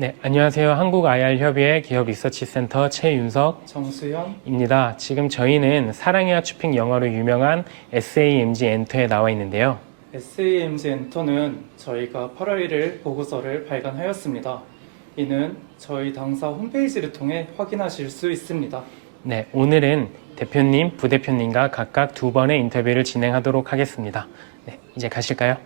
네, 안녕하세요. 한국 IR협의회 기업 리서치 센터 최윤석 정수영. 입니다. 지금 저희는 사랑의 하츄핑 영화로 유명한 SAMG 엔터에 나와 있는데요. SAMG 엔터는 저희가 8월 1일 보고서를 발간하였습니다. 이는 저희 당사 홈페이지를 통해 확인하실 수 있습니다. 네, 오늘은 대표님, 부대표님과 각각 2번의 인터뷰를 진행하도록 하겠습니다. 네, 이제 가실까요?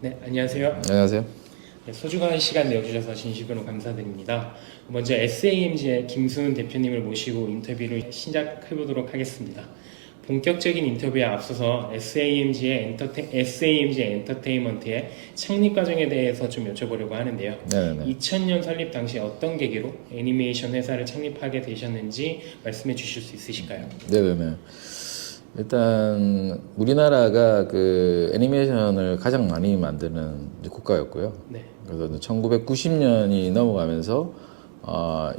네, 안녕하세요. 안녕하세요. 네, 소중한 시간 내어주셔서 진심으로 감사드립니다. 먼저 SAMG의 김수훈 대표님을 모시고 인터뷰를 시작해보도록 하겠습니다. 본격적인 인터뷰에 앞서서 SAMG 엔터테인먼트의 창립 과정에 대해서 좀 여쭤보려고 하는데요. 네네. 2000년 설립 당시 어떤 계기로 애니메이션 회사를 창립하게 되셨는지 말씀해 주실 수 있으실까요? 네네네. 일단 우리나라가 그 애니메이션을 가장 많이 만드는 국가였고요. 네. 그래서 1990년이 넘어가면서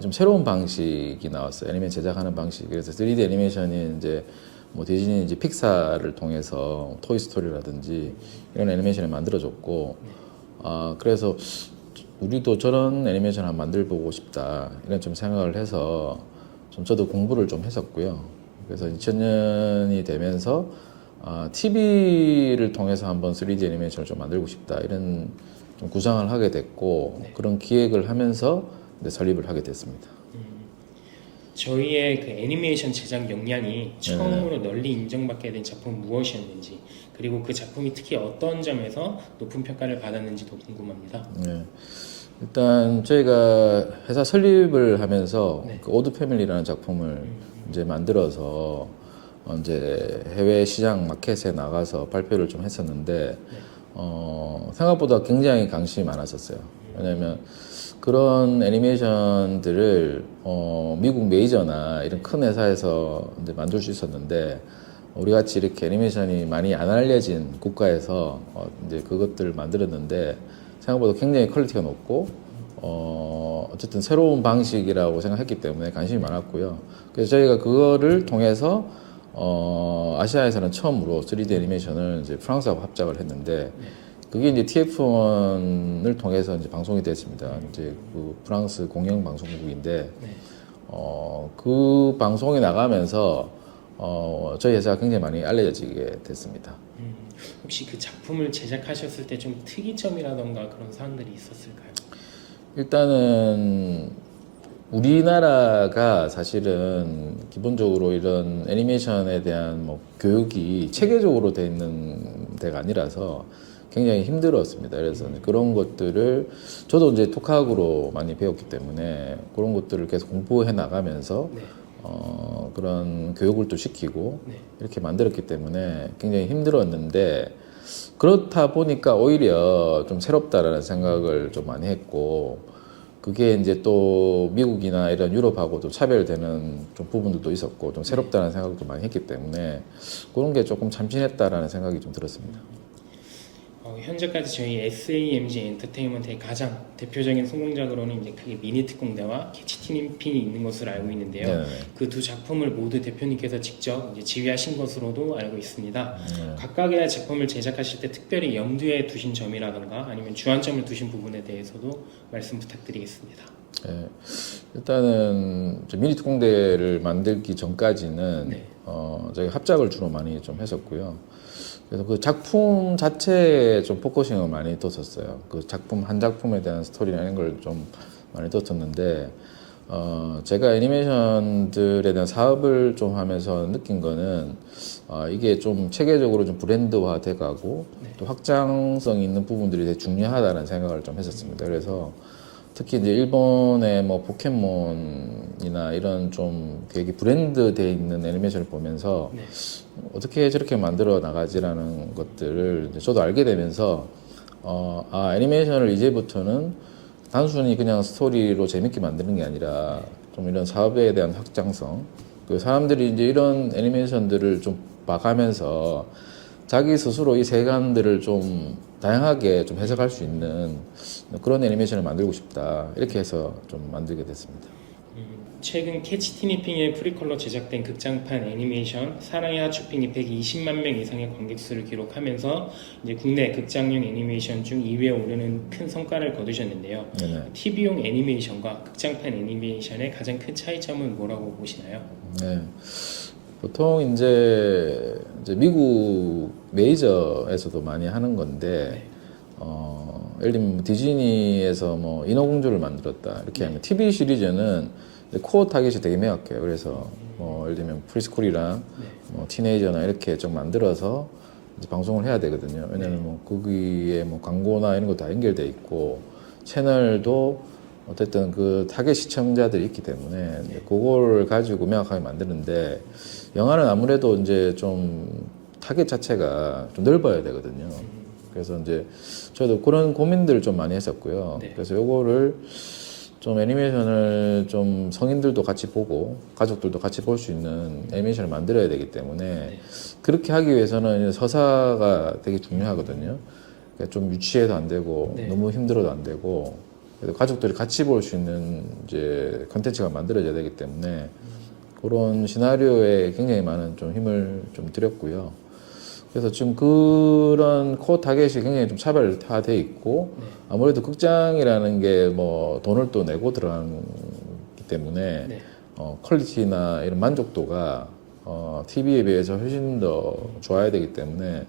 좀 새로운 방식이 나왔어요. 애니메이션 제작하는 방식. 그래서 3D 애니메이션이 이제 뭐 디즈니 이제 픽사를 통해서 토이 스토리라든지 이런 애니메이션을 만들어줬고, 그래서 우리도 저런 애니메이션 한번 만들어보고 싶다 이런 좀 생각을 해서 좀 저도 공부를 좀 했었고요. 그래서 2000년이 되면서 TV를 통해서 한번 3D 애니메이션을 좀 만들고 싶다 이런 좀 구상을 하게 됐고, 네. 그런 기획을 하면서 이제 설립을 하게 됐습니다. 저희의 그 애니메이션 제작 역량이 처음으로 널리 인정받게 된 작품 무엇이었는지, 그리고 그 작품이 특히 어떤 점에서 높은 평가를 받았는지도 궁금합니다. 네. 일단 저희가 회사 설립을 하면서 네. 그 오드 패밀리라는 작품을 이제 만들어서 이제 해외 시장 마켓에 나가서 발표를 좀 했었는데, 생각보다 굉장히 관심이 많았었어요. 왜냐면 그런 애니메이션들을 미국 메이저나 이런 큰 회사에서 이제 만들 수 있었는데, 우리 같이 이렇게 애니메이션이 많이 안 알려진 국가에서 이제 그것들을 만들었는데 생각보다 굉장히 퀄리티가 높고 어쨌든 새로운 방식이라고 생각했기 때문에 관심이 많았고요. 그래서 저희가 그거를 통해서 아시아에서는 처음으로 3D 애니메이션을 이제 프랑스하고 합작을 했는데, 그게 이제 TF1을 통해서 이제 방송이 됐습니다. 이제 그 프랑스 공영 방송국인데, 그 방송에 나가면서 저희 회사가 굉장히 많이 알려지게 됐습니다. 혹시 그 작품을 제작하셨을 때 좀 특이점이라던가 그런 사항들이 있었을까요? 일단은 우리나라가 사실은 기본적으로 이런 애니메이션에 대한 뭐 교육이 체계적으로 돼 있는 데가 아니라서 굉장히 힘들었습니다. 그래서 그런 것들을 저도 이제 독학으로 많이 배웠기 때문에 그런 것들을 계속 공부해 나가면서 네. 그런 교육을 또 시키고 네. 이렇게 만들었기 때문에 굉장히 힘들었는데, 그렇다 보니까 오히려 좀 새롭다라는 생각을 좀 많이 했고, 그게 이제 또 미국이나 이런 유럽하고도 차별되는 좀 부분들도 있었고 좀 새롭다는 생각도 많이 했기 때문에 그런 게 조금 참신했다라는 생각이 좀 들었습니다. 현재까지 저희 SAMG 엔터테인먼트의 가장 대표적인 성공작으로는 이제 그게 미니 특공대와 캐치티님핑이 있는 것으로 알고 있는데요. 네네. 그 두 작품을 모두 대표님께서 직접 이제 지휘하신 것으로도 알고 있습니다. 네. 각각의 작품을 제작하실 때 특별히 염두에 두신 점이라던가 아니면 주안점을 두신 부분에 대해서도 말씀 부탁드리겠습니다. 네. 일단은 미니 특공대를 만들기 전까지는 네. 저희 합작을 주로 많이 좀 했었고요. 그래서 그 작품 자체에 좀 포커싱을 많이 뒀었어요. 그 작품 한 작품에 대한 스토리나 이런 걸 좀 많이 뒀었는데, 제가 애니메이션들에 대한 사업을 좀 하면서 느낀 거는 이게 좀 체계적으로 좀 브랜드화 돼가고 또 확장성 있는 부분들이 되게 중요하다는 생각을 좀 했었습니다. 그래서 특히 이제 일본의 뭐 포켓몬이나 이런 좀 되게 브랜드 돼 있는 애니메이션을 보면서 네. 어떻게 저렇게 만들어 나가지라는 것들을 이제 저도 알게 되면서 애니메이션을 이제부터는 단순히 그냥 스토리로 재밌게 만드는 게 아니라 좀 이런 사업에 대한 확장성, 그 사람들이 이제 이런 애니메이션들을 좀 봐가면서 자기 스스로 이 세계관들을 좀 다양하게 좀 해석할 수 있는 그런 애니메이션을 만들고 싶다 이렇게 해서 좀 만들게 됐습니다. 최근 캐치 티니핑의 프리퀄로 제작된 극장판 애니메이션 사랑의 하츄핑이 120만 명 이상의 관객 수를 기록하면서 이제 국내 극장용 애니메이션 중 2위에 오르는 큰 성과를 거두셨는데요. 네네. TV용 애니메이션과 극장판 애니메이션의 가장 큰 차이점은 뭐라고 보시나요? 네. 보통 이제 미국 메이저에서도 많이 하는 건데, 예를 들면 뭐 디즈니에서 뭐 인어공주를 만들었다 이렇게 하면 TV 시리즈는 코어 타겟이 되게 명확해요. 그래서 뭐 예를 들면 프리스쿨이랑 뭐 티네이저나 이렇게 좀 만들어서 이제 방송을 해야 되거든요. 왜냐면 뭐 거기에 뭐 광고나 이런 거 다 연결돼 있고 채널도 어쨌든 그 타겟 시청자들이 있기 때문에 이제 그걸 가지고 명확하게 만드는데 영화는 아무래도 이제 좀 타겟 자체가 좀 넓어야 되거든요. 그래서 이제 저도 그런 고민들을 좀 많이 했었고요. 네. 그래서 요거를 좀 애니메이션을 좀 성인들도 같이 보고 가족들도 같이 볼 수 있는 애니메이션을 만들어야 되기 때문에 그렇게 하기 위해서는 이제 서사가 되게 중요하거든요. 그러니까 좀 유치해도 안 되고 네. 너무 힘들어도 안 되고 그래서 가족들이 같이 볼 수 있는 이제 컨텐츠가 만들어져야 되기 때문에 그런 시나리오에 굉장히 많은 좀 힘을 좀 들였고요. 그래서 지금 그런 코어 타겟이 굉장히 좀 차별화돼 있고 아무래도 극장이라는 게 뭐 돈을 또 내고 들어가기 때문에 네. 퀄리티나 이런 만족도가 TV에 비해서 훨씬 더 좋아야 되기 때문에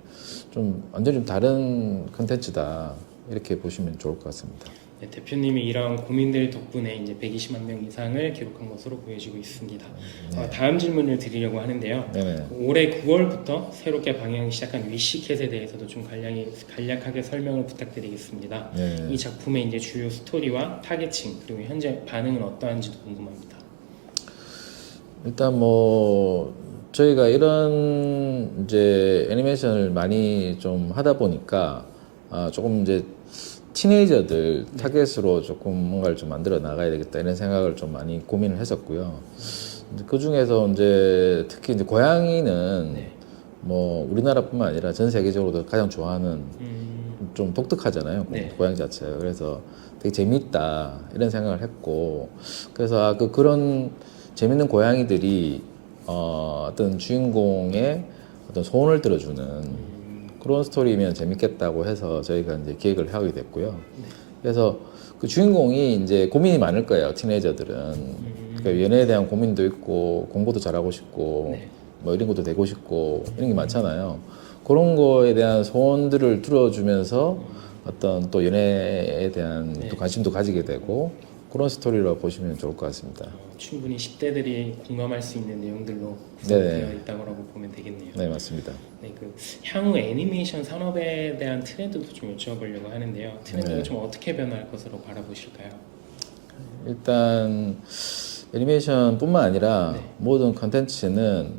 좀 완전히 좀 다른 컨텐츠다 이렇게 보시면 좋을 것 같습니다. 네, 대표님이 이러한 고민들 덕분에 이제 120만 명 이상을 기록한 것으로 보여지고 있습니다. 다음 질문을 드리려고 하는데요. 네네. 올해 9월부터 새롭게 방영이 시작한 위시캣에 대해서도 좀 간략하게 설명을 부탁드리겠습니다. 네. 이 작품의 이제 주요 스토리와 타겟층 그리고 현재 반응은 어떠한지도 궁금합니다. 일단 뭐 저희가 이런 이제 애니메이션을 많이 좀 하다 보니까 조금 이제 티네이저들 타겟으로 조금 뭔가를 좀 만들어 나가야 되겠다 이런 생각을 좀 많이 고민을 했었고요. 그 중에서 이제 특히 이제 고양이는 뭐 우리나라뿐만 아니라 전 세계적으로도 가장 좋아하는 좀 독특하잖아요. 네. 고양이 자체가. 그래서 되게 재밌다 이런 생각을 했고 그래서 그런 재밌는 고양이들이 어떤 주인공의 어떤 소원을 들어주는 그런 스토리면 재밌겠다고 해서 저희가 이제 기획을 하게 됐고요. 그래서 그 주인공이 이제 고민이 많을 거예요. 티네이저들은. 그러니까 연애에 대한 고민도 있고 공부도 잘하고 싶고 뭐 이런 것도 되고 싶고 이런 게 많잖아요. 그런 거에 대한 소원들을 들어주면서 어떤 또 연애에 대한 또 관심도 가지게 되고 그런 스토리로 보시면 좋을 것 같습니다. 충분히 10대들이 공감할 수 있는 내용들로 네네. 구성되어 있다고 보면 되겠네요. 네, 맞습니다. 네, 그 향후 애니메이션 산업에 대한 트렌드도 좀 여쭤보려고 하는데요. 트렌드가 네. 좀 어떻게 변할 것으로 바라보실까요? 일단 애니메이션뿐만 아니라 네. 모든 컨텐츠는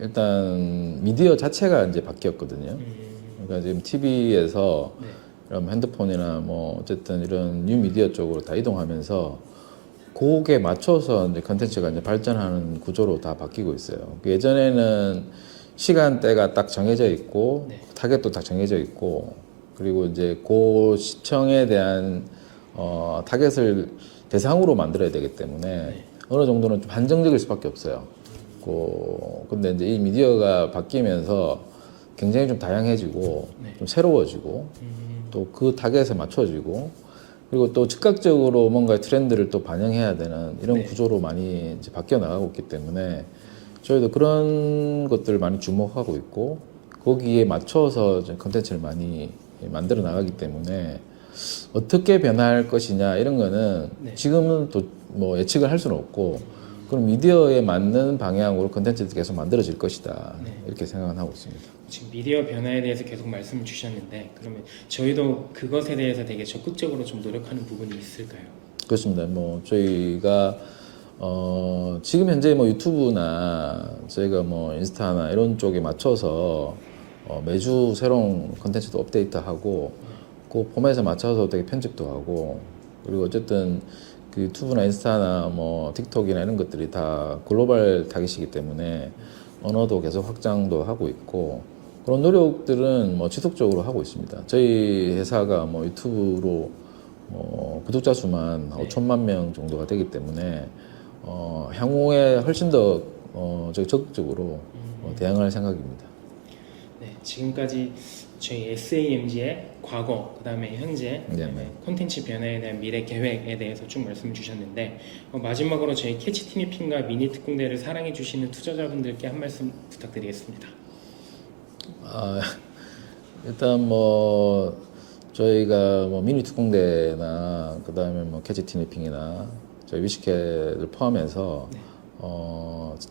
일단 미디어 자체가 이제 바뀌었거든요. 그러니까 지금 TV에서 네. 이런 핸드폰이나 뭐 어쨌든 이런 뉴 미디어 쪽으로 다 이동하면서 그게 맞춰서 이제 컨텐츠가 이제 발전하는 구조로 다 바뀌고 있어요. 예전에는 시간대가 딱 정해져 있고 타겟도 딱 정해져 있고 그리고 이제 그 시청에 대한 타겟을 대상으로 만들어야 되기 때문에 어느 정도는 좀 한정적일 수밖에 없어요. 근데 이제 이 미디어가 바뀌면서 굉장히 좀 다양해지고 좀 새로워지고 또 그 타겟에 맞춰지고 그리고 또 즉각적으로 뭔가 트렌드를 또 반영해야 되는 이런 구조로 많이 이제 바뀌어 나가고 있기 때문에 저희도 그런 것들을 많이 주목하고 있고 거기에 맞춰서 컨텐츠를 많이 만들어 나가기 때문에 어떻게 변할 것이냐 이런 거는 지금은 또 뭐 예측을 할 수는 없고 그럼 미디어에 맞는 방향으로 컨텐츠도 계속 만들어질 것이다 이렇게 생각은 하고 있습니다. 지금 미디어 변화에 대해서 계속 말씀을 주셨는데 그러면 저희도 그것에 대해서 되게 적극적으로 좀 노력하는 부분이 있을까요? 그렇습니다. 뭐 저희가 지금 현재 뭐 유튜브나 저희가 뭐 인스타나 이런 쪽에 맞춰서 매주 새로운 컨텐츠도 업데이트하고 그 포맷에 맞춰서 되게 편집도 하고 그리고 어쨌든 그 유튜브나 인스타나 뭐 틱톡이나 이런 것들이 다 글로벌 타깃이기 때문에 언어도 계속 확장도 하고 있고 그런 노력들은 뭐 지속적으로 하고 있습니다. 저희 회사가 뭐 유튜브로 구독자 수만 네. 5천만 명 정도가 되기 때문에 향후에 훨씬 더 적극적으로 대응할 생각입니다. 네, 지금까지 저희 SAMG의 과거, 그다음에 현재, 네네. 콘텐츠 변화에 대한 미래 계획에 대해서 쭉 말씀을 주셨는데 마지막으로 저희 캐치 티니핑과 미니 특공대를 사랑해 주시는 투자자분들께 한 말씀 부탁드리겠습니다. 일단 저희가 미니 특공대나 그다음에 캐치 티니핑이나 저희 위시캣을 포함해서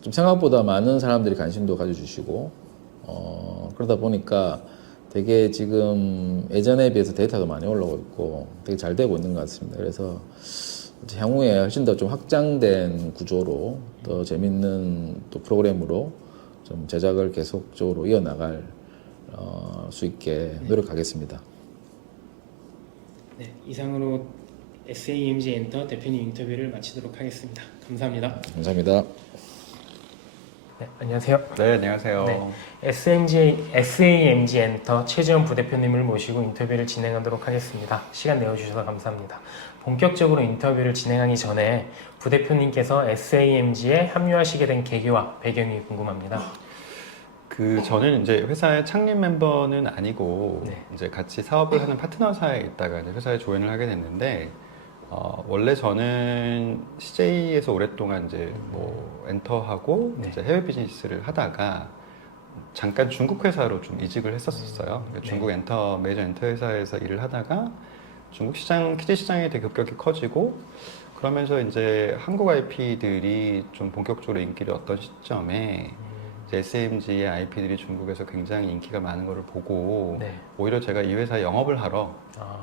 좀 생각보다 많은 사람들이 관심도 가져주시고 그러다 보니까 되게 지금 예전에 비해서 데이터도 많이 올라오고 있고 되게 잘 되고 있는 것 같습니다. 그래서 향후에 훨씬 더 좀 확장된 구조로 더 재밌는 또 프로그램으로 좀 제작을 계속적으로 이어나갈 수 있게 노력하겠습니다. 네, 이상으로 SAMG 엔터 대표님 인터뷰를 마치도록 하겠습니다. 감사합니다. 감사합니다. 네, 안녕하세요. 네, 안녕하세요. 네. SAMG 엔터 최지원 부대표님을 모시고 인터뷰를 진행하도록 하겠습니다. 시간 내어주셔서 감사합니다. 본격적으로 인터뷰를 진행하기 전에 부대표님께서 SAMG에 합류하시게 된 계기와 배경이 궁금합니다. 저는 이제 회사의 창립 멤버는 아니고 네. 이제 같이 사업을 하는 파트너사에 있다가 이제 회사에 조인을 하게 됐는데 원래 저는 CJ에서 오랫동안 이제 엔터하고 네. 이제 해외 비즈니스를 하다가 잠깐 중국 회사로 좀 이직을 했었어요. 네. 중국 메이저 엔터 회사에서 일을 하다가 중국 시장, 키즈 시장이 되게 급격히 커지고 그러면서 이제 한국 IP들이 좀 본격적으로 인기를 얻던 시점에 이제 SAMG의 IP들이 중국에서 굉장히 인기가 많은 것을 보고 네. 오히려 제가 이 회사에 영업을 하러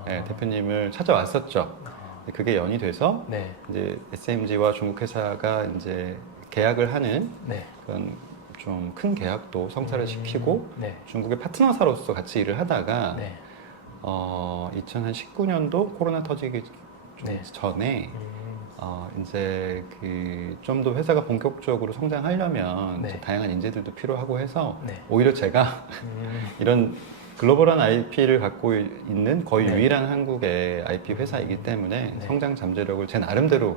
대표님을 찾아왔었죠. 그게 연이 돼서 네. 이제 SAMG와 중국 회사가 이제 계약을 하는 네. 그런 좀 큰 계약도 성사를 시키고 네. 중국의 파트너사로서 같이 일을 하다가 네. 2019년도 코로나 터지기 좀 네. 전에 이제 좀 더 회사가 본격적으로 성장하려면 네. 이제 다양한 인재들도 필요하고 해서 네. 오히려 제가 이런 글로벌한 IP를 갖고 있는 거의 네. 유일한 한국의 IP 회사이기 때문에 네. 성장 잠재력을 제 나름대로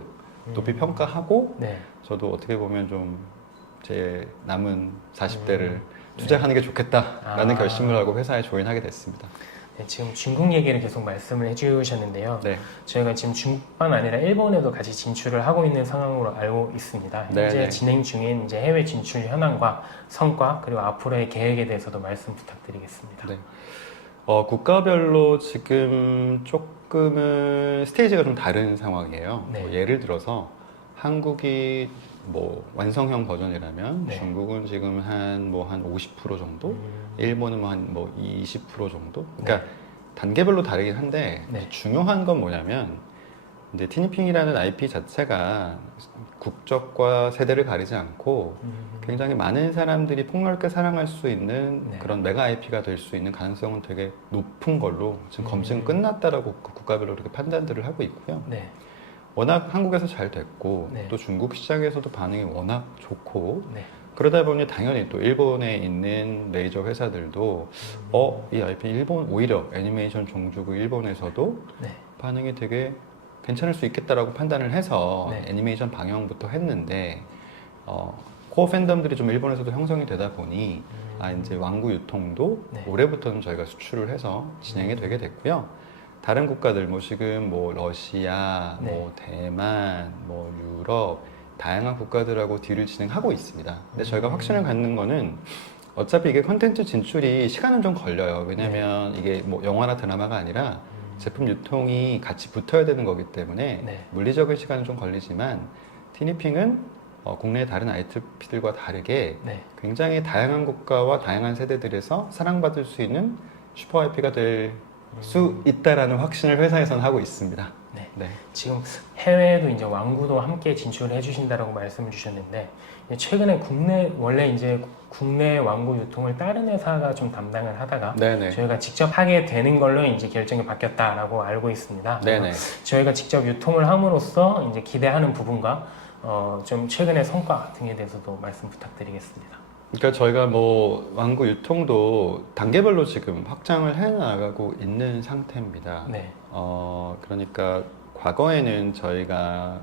높이 평가하고 네. 저도 어떻게 보면 좀 제 남은 40대를 투자하는 게 좋겠다라는 결심을 하고 회사에 조인하게 됐습니다. 네, 지금 중국 얘기를 계속 말씀을 해주셨는데요. 네. 저희가 지금 중국뿐만 아니라 일본에도 같이 진출을 하고 있는 상황으로 알고 있습니다. 현재 네, 네. 진행 중인 이제 해외 진출 현황과 성과 그리고 앞으로의 계획에 대해서도 말씀 부탁드리겠습니다. 네. 국가별로 지금 조금은 스테이지가 좀 다른 상황이에요. 네. 예를 들어서 한국이 완성형 버전이라면 네. 중국은 지금 한 50% 정도, 일본은 한 20% 정도. 그러니까 단계별로 다르긴 한데 네. 중요한 건 뭐냐면 이제 티니핑이라는 IP 자체가 국적과 세대를 가리지 않고 굉장히 많은 사람들이 폭넓게 사랑할 수 있는 네. 그런 메가 IP가 될 수 있는 가능성은 되게 높은 걸로 지금 검증 끝났다라고 국가별로 그렇게 판단들을 하고 있고요. 네. 워낙 한국에서 잘 됐고 네. 또 중국 시장에서도 반응이 워낙 좋고 네. 그러다 보니 당연히 또 일본에 있는 메이저 회사들도 이 IP 일본 오히려 애니메이션 종주국 일본에서도 네. 반응이 되게 괜찮을 수 있겠다라고 판단을 해서 네. 애니메이션 방영부터 했는데 코어 팬덤들이 좀 일본에서도 형성이 되다 보니 이제 왕구 유통도 네. 올해부터는 저희가 수출을 해서 진행이 되게 됐고요. 다른 국가들 지금 러시아, 네. 대만, 유럽 다양한 국가들하고 딜을 진행하고 있습니다. 근데 저희가 확신을 갖는 거는 어차피 이게 컨텐츠 진출이 시간은 좀 걸려요. 왜냐면 이게 영화나 드라마가 아니라 제품 유통이 같이 붙어야 되는 거기 때문에 네. 물리적인 시간은 좀 걸리지만 티니핑은 국내의 다른 IP들과 다르게 네. 굉장히 다양한 국가와 다양한 세대들에서 사랑받을 수 있는 슈퍼 IP가 될 수 있다라는 확신을 회사에서는 하고 있습니다. 네. 네. 지금 해외에도 이제 왕구도 함께 진출을 해주신다라고 말씀을 주셨는데 최근에 원래 이제 국내 왕구 유통을 다른 회사가 좀 담당을 하다가 네네. 저희가 직접 하게 되는 걸로 이제 결정이 바뀌었다라고 알고 있습니다. 네네. 저희가 직접 유통을 함으로써 이제 기대하는 부분과 좀 최근의 성과 등에 대해서도 말씀 부탁드리겠습니다. 그러니까 저희가 왕구 유통도 단계별로 지금 확장을 해 나가고 있는 상태입니다. 네. 그러니까 과거에는 저희가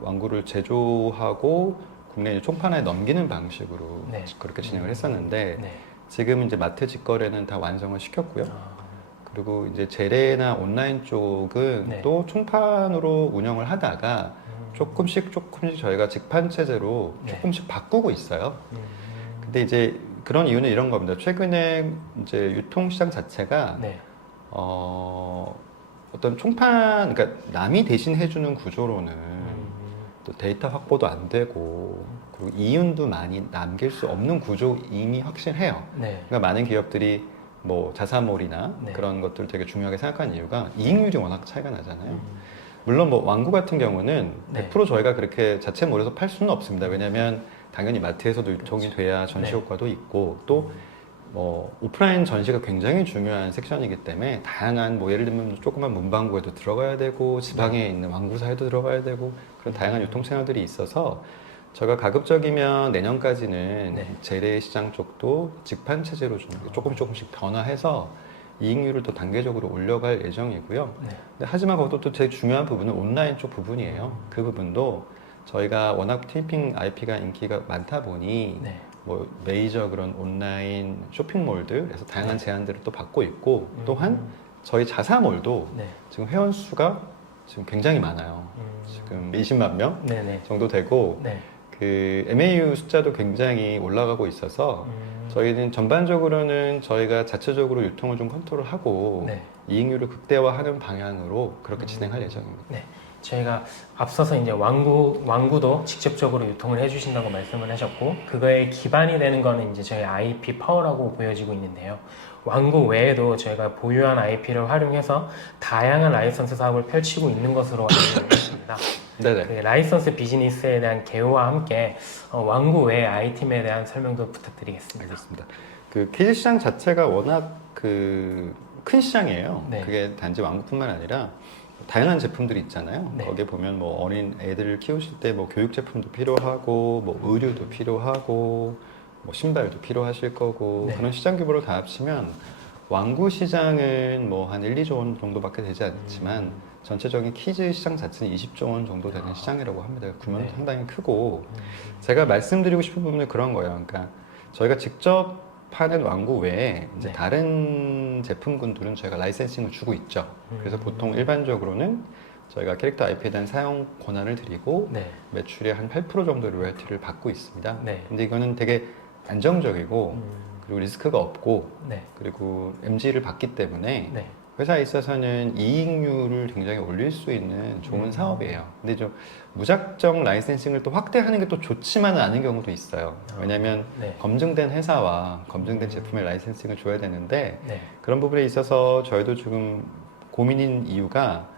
완구를 제조하고 국내 총판에 넘기는 방식으로 네. 그렇게 진행을 했었는데 네. 지금 이제 마트 직거래는 다 완성을 시켰고요. 아, 그리고 이제 재래나 온라인 쪽은 네. 또 총판으로 운영을 하다가 음. 조금씩 저희가 직판 체제로 네. 조금씩 바꾸고 있어요. 음. 근데 이제 그런 이유는 이런 겁니다. 최근에 이제 유통시장 자체가 네. 어떤 총판, 그러니까 남이 대신 해주는 구조로는 또 데이터 확보도 안 되고 그리고 이윤도 많이 남길 수 없는 구조 이미 확실해요. 네. 그러니까 많은 기업들이 뭐 자사몰이나 네. 그런 것들을 되게 중요하게 생각하는 이유가 이익률이 워낙 차이가 나잖아요. 음. 물론 뭐 완구 같은 경우는 네. 100% 저희가 그렇게 자체몰에서 팔 수는 없습니다. 왜냐하면 당연히 마트에서도 유통이 돼야 전시 네. 효과도 있고 또 뭐 오프라인 전시가 굉장히 중요한 섹션이기 때문에 다양한 뭐 예를 들면 조그만 문방구에도 들어가야 되고 지방에 있는 완구사에도 들어가야 되고 그런 다양한 유통 채널들이 있어서 저희가 가급적이면 내년까지는 네. 재래시장 쪽도 직판 체제로 좀 조금씩 변화해서 이익률을 더 단계적으로 올려갈 예정이고요. 네. 근데 하지만 그것도 또 제일 중요한 부분은 온라인 쪽 부분이에요. 그 부분도 저희가 워낙 티니핑 IP가 인기가 많다 보니 네. 뭐 메이저 그런 온라인 쇼핑몰들에서 다양한 네. 제안들을 또 받고 있고 음. 또한 저희 자사몰도 네. 지금 회원 수가 지금 굉장히 많아요. 지금 20만 명 네네. 정도 되고 네. 그 MAU 숫자도 굉장히 올라가고 있어서 저희는 전반적으로는 저희가 자체적으로 유통을 좀 컨트롤하고 네. 이익률을 극대화하는 방향으로 그렇게 진행할 예정입니다. 네. 저희가 앞서서 이제 완구도 직접적으로 유통을 해주신다고 말씀을 하셨고, 그거에 기반이 되는 거는 이제 저희 IP 파워라고 보여지고 있는데요. 완구 외에도 저희가 보유한 IP를 활용해서 다양한 라이선스 사업을 펼치고 있는 것으로 알고 있습니다. 네네. 그 라이선스 비즈니스에 대한 개요와 함께 완구 외의 아이템에 대한 설명도 부탁드리겠습니다. 알겠습니다. 그 KG 시장 자체가 워낙 그 큰 시장이에요. 네. 그게 단지 완구뿐만 아니라 다양한 제품들이 있잖아요. 네. 거기에 보면 뭐 어린 애들을 키우실 때 뭐 교육 제품도 필요하고 뭐 의류도 필요하고 뭐 신발도 필요하실 거고 네. 그런 시장 규모를 다 합치면 완구 시장은 뭐 한 1, 2조 원 정도밖에 되지 않지만 전체적인 키즈 시장 자체는 20조 원 정도 되는 시장이라고 합니다. 규모는 네. 상당히 크고 제가 말씀드리고 싶은 부분은 그런 거예요. 그러니까 저희가 직접 파는 완구 외에 이제 네. 다른 제품군들은 저희가 라이센싱을 주고 있죠. 그래서 보통 일반적으로는 저희가 캐릭터 IP에 대한 사용 권한을 드리고 네. 매출의 한 8% 정도의 로열티를 받고 있습니다. 네. 근데 이거는 되게 안정적이고 그리고 리스크가 없고 네. 그리고 MG를 받기 때문에 네. 회사에 있어서는 이익률을 굉장히 올릴 수 있는 좋은 사업이에요. 근데 좀 무작정 라이센싱을 또 확대하는 게 또 좋지만은 않은 경우도 있어요. 왜냐하면 네. 검증된 회사와 검증된 제품의 라이센싱을 줘야 되는데 네. 그런 부분에 있어서 저희도 지금 고민인 이유가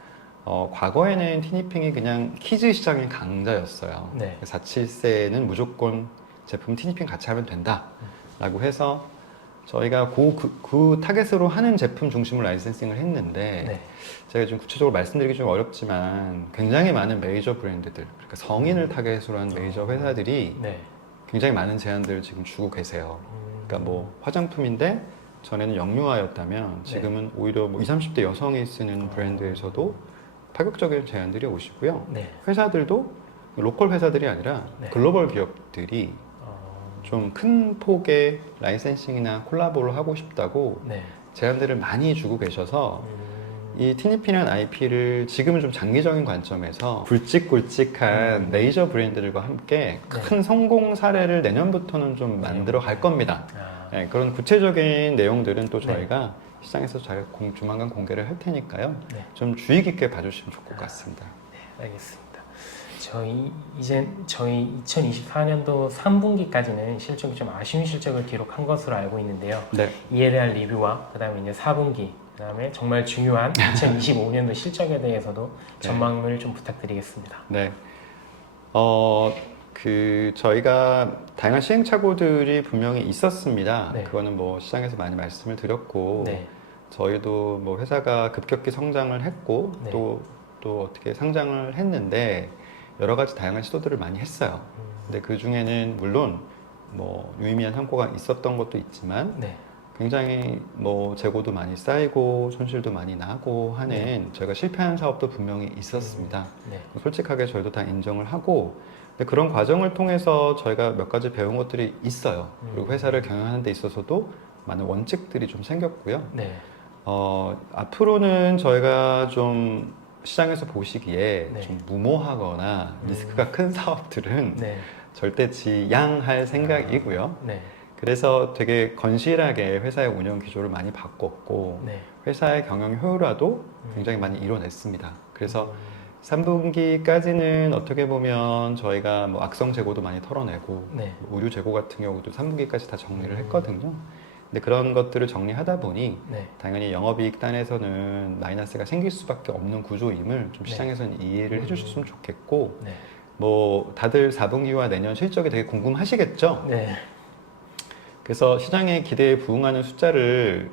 과거에는 티니핑이 그냥 키즈 시장의 강자였어요. 네. 4, 7세는 무조건 제품 티니핑 같이 하면 된다라고 해서 저희가 그 타겟으로 하는 제품 중심으로 라이센싱을 했는데 네. 제가 좀 구체적으로 말씀드리기 좀 어렵지만 굉장히 많은 메이저 브랜드들, 그러니까 성인을 타겟으로 한 메이저 회사들이 네. 굉장히 많은 제안들을 지금 주고 계세요. 그러니까 뭐 화장품인데 전에는 영유아였다면 지금은 오히려 뭐 20, 30대 여성이 쓰는 브랜드에서도 파격적인 제안들이 오시고요. 네. 회사들도 로컬 회사들이 아니라 네. 글로벌 기업들이 좀 큰 폭의 라이센싱이나 콜라보를 하고 싶다고 네. 제안들을 많이 주고 계셔서 이 티니피라는 IP를 지금은 좀 장기적인 관점에서 굵직굵직한 메이저 브랜드들과 함께 큰 성공 사례를 내년부터는 좀 만들어 갈 겁니다. 아, 네, 그런 구체적인 내용들은 또 저희가 시장에서 잘 조만간 공개를 할 테니까요. 네. 좀 주의 깊게 봐주시면 좋을 것 같습니다. 알겠습니다. 저희 2024년도 3분기까지는 실적이 좀 아쉬운 실적을 기록한 것으로 알고 있는데요. 네. 이에 대한 리뷰와 그다음에 이제 4분기, 그다음에 정말 중요한 2025년도 실적에 대해서도 전망을 좀 부탁드리겠습니다. 네. 저희가 다양한 시행착오들이 분명히 있었습니다. 네. 그거는 뭐 시장에서 많이 말씀을 드렸고, 네. 저희도 뭐 회사가 급격히 성장을 했고, 네. 또 어떻게 상장을 했는데, 여러 가지 다양한 시도들을 많이 했어요. 근데 그 중에는 물론 뭐 유의미한 성과가 있었던 것도 있지만, 네. 굉장히 뭐 재고도 많이 쌓이고 손실도 많이 나고 하는 저희가 실패한 사업도 분명히 있었습니다. 네. 솔직하게 저희도 다 인정을 하고, 근데 그런 과정을 통해서 저희가 몇 가지 배운 것들이 있어요. 그리고 회사를 경영하는 데 있어서도 많은 원칙들이 좀 생겼고요. 네. 앞으로는 저희가 좀 시장에서 보시기에 네. 좀 무모하거나 리스크가 큰 사업들은 네. 절대 지양할 생각이고요. 네. 그래서 되게 건실하게 회사의 운영 기조를 많이 바꿨고, 네. 회사의 경영 효율화도 굉장히 많이 이뤄냈습니다. 그래서 3분기까지는 어떻게 보면 저희가 뭐 악성 재고도 많이 털어내고, 네. 의류 재고 같은 경우도 3분기까지 다 정리를 했거든요. 근데 그런 것들을 정리하다 보니 네. 당연히 영업이익 단에서는 마이너스가 생길 수밖에 없는 구조임을 좀 네. 시장에서는 이해를 해주셨으면 좋겠고, 네. 뭐 다들 4분기와 내년 실적이 되게 궁금하시겠죠? 네. 그래서 시장의 기대에 부응하는 숫자를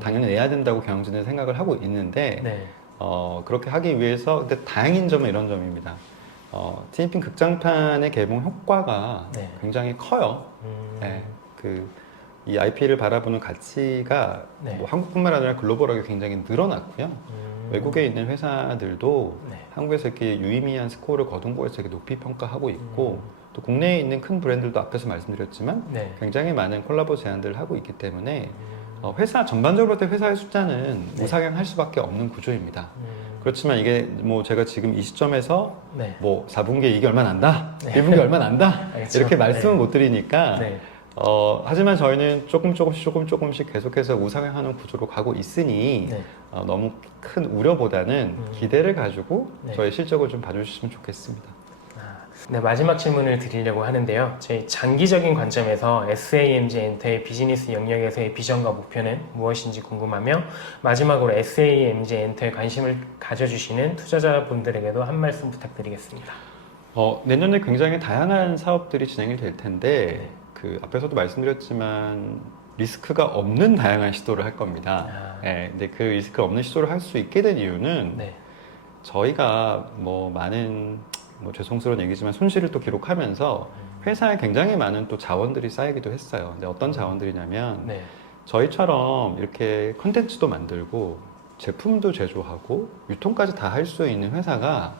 당연히 내야 된다고 경영진은 생각을 하고 있는데, 네. 그렇게 하기 위해서 근데 다행인 점은 이런 점입니다. 티니핑 극장판의 개봉 효과가 네. 굉장히 커요. 네, 이 IP를 바라보는 가치가 네. 뭐 한국뿐만 아니라 글로벌하게 굉장히 늘어났고요. 외국에 있는 회사들도 네. 한국에서 이렇게 유의미한 스코어를 거둔 거에서 되게 높이 평가하고 있고, 또 국내에 있는 큰 브랜드들도 앞에서 말씀드렸지만 네. 굉장히 많은 콜라보 제안들을 하고 있기 때문에 회사 전반적으로 볼 때 회사의 숫자는 네. 우상향할 수밖에 없는 구조입니다. 그렇지만 이게 뭐 제가 지금 이 시점에서 네. 뭐 4분기에 이게 얼마 난다, 네. 1분기 얼마 난다 알겠죠. 이렇게 말씀은 네. 못 드리니까 네. 하지만 저희는 조금씩 계속해서 우상향하는 구조로 가고 있으니 네. 너무 큰 우려보다는 기대를 가지고 네. 저희 실적을 좀 봐주셨으면 좋겠습니다. 네, 마지막 질문을 드리려고 하는데요. 저희 장기적인 관점에서 SAMG 엔터의 비즈니스 영역에서의 비전과 목표는 무엇인지 궁금하며, 마지막으로 SAMG 엔터에 관심을 가져주시는 투자자분들에게도 한 말씀 부탁드리겠습니다. 내년에 굉장히 다양한 사업들이 진행이 될 텐데 네. 그 앞에서도 말씀드렸지만 리스크가 없는 다양한 시도를 할 겁니다. 아. 네, 근데 그 리스크 없는 시도를 할 수 있게 된 이유는 네. 저희가 뭐 많은 뭐 죄송스러운 얘기지만 손실을 또 기록하면서 회사에 굉장히 많은 또 자원들이 쌓이기도 했어요. 근데 어떤 자원들이냐면 네. 저희처럼 이렇게 컨텐츠도 만들고 제품도 제조하고 유통까지 다 할 수 있는 회사가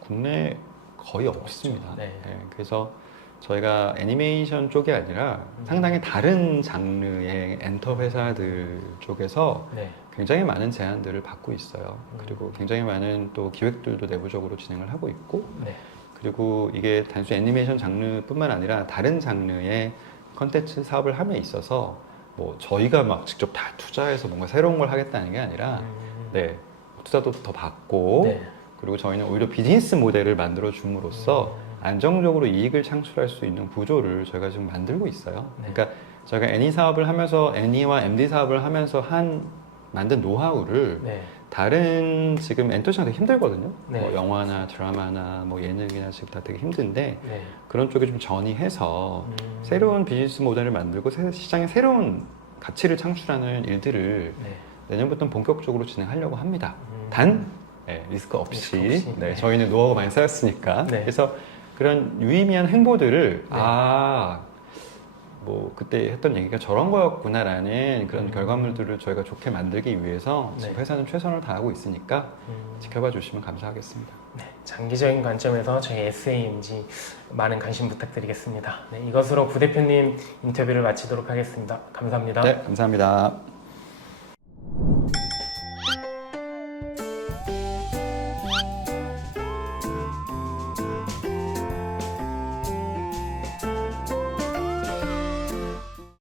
국내에 거의 없습니다. 네. 네, 그래서 저희가 애니메이션 쪽이 아니라 상당히 다른 장르의 엔터 회사들 쪽에서 네. 굉장히 많은 제안들을 받고 있어요. 그리고 굉장히 많은 또 기획들도 내부적으로 진행을 하고 있고, 네. 그리고 이게 단순히 애니메이션 장르뿐만 아니라 다른 장르의 컨텐츠 사업을 함에 있어서 뭐 저희가 막 직접 다 투자해서 뭔가 새로운 걸 하겠다는 게 아니라 네, 투자도 더 받고 네. 그리고 저희는 오히려 비즈니스 모델을 만들어 줌으로써 안정적으로 이익을 창출할 수 있는 구조를 저희가 지금 만들고 있어요. 네. 그러니까 저희가 애니 사업을 하면서 애니와 MD 사업을 하면서 만든 노하우를 네. 다른 지금 엔터 시장 되게 힘들거든요. 네. 뭐 영화나 드라마나 뭐 예능이나 지금 다 되게 힘든데 네. 그런 쪽에 좀 전이해서 새로운 비즈니스 모델을 만들고 시장에 새로운 가치를 창출하는 일들을 네. 내년부터는 본격적으로 진행하려고 합니다. 단 리스크 없이, 리스크 없이. 네, 네. 저희는 노하우가 많이 쌓였으니까 네. 그래서 그런 유의미한 행보들을 네. 뭐 그때 했던 얘기가 저런 거였구나라는 그런 결과물들을 저희가 좋게 만들기 위해서 지금 네. 회사는 최선을 다하고 있으니까 지켜봐 주시면 감사하겠습니다. 네, 장기적인 관점에서 저희 SAMG 많은 관심 부탁드리겠습니다. 네, 이것으로 부대표님 인터뷰를 마치도록 하겠습니다. 감사합니다. 네, 감사합니다.